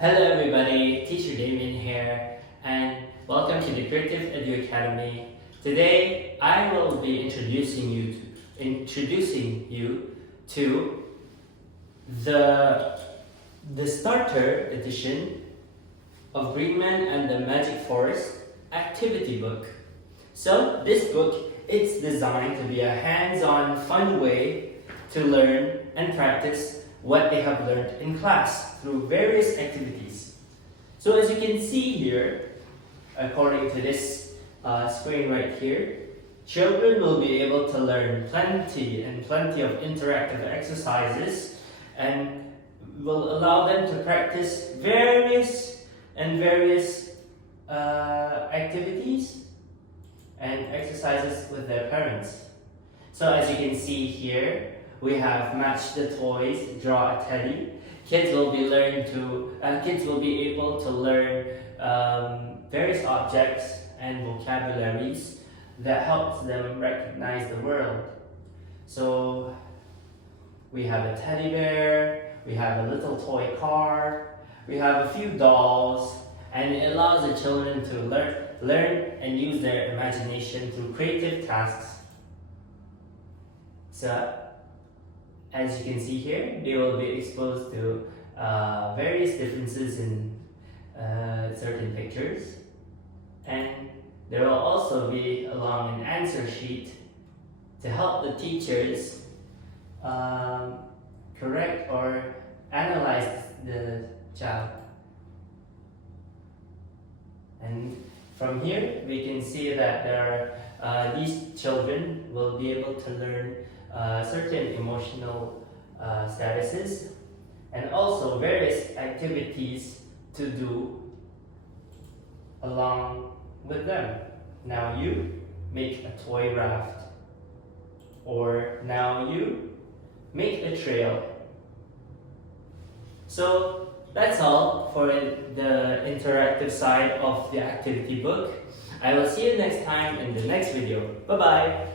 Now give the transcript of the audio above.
Hello everybody, Teacher Greenman here, and welcome to the Creative Edu Academy. Today, I will be introducing you to the starter edition of Greenman and the Magic Forest activity book. So this book, it's designed to be a hands-on, fun way to learn and practice what they have learned in class through various activities. So as you can see here, according to this screen right here, children will be able to learn plenty of interactive exercises and will allow them to practice various activities and exercises with their parents. So as you can see here, we have match the toys, draw a teddy. Kids will be able to learn various objects and vocabularies that helps them recognize the world. So we have a teddy bear, we have a little toy car, we have a few dolls, and it allows the children to learn and use their imagination through creative tasks. So as you can see here, they will be exposed to various differences in certain pictures, and there will also be along an answer sheet to help the teachers correct or analyze the child. And from here, we can see that these children will be able to learn certain emotional statuses and also various activities to do along with them. Now you make a toy raft, or now you make a trail. So that's all for the interactive side of the activity book. I will see you next time in the next video. Bye bye.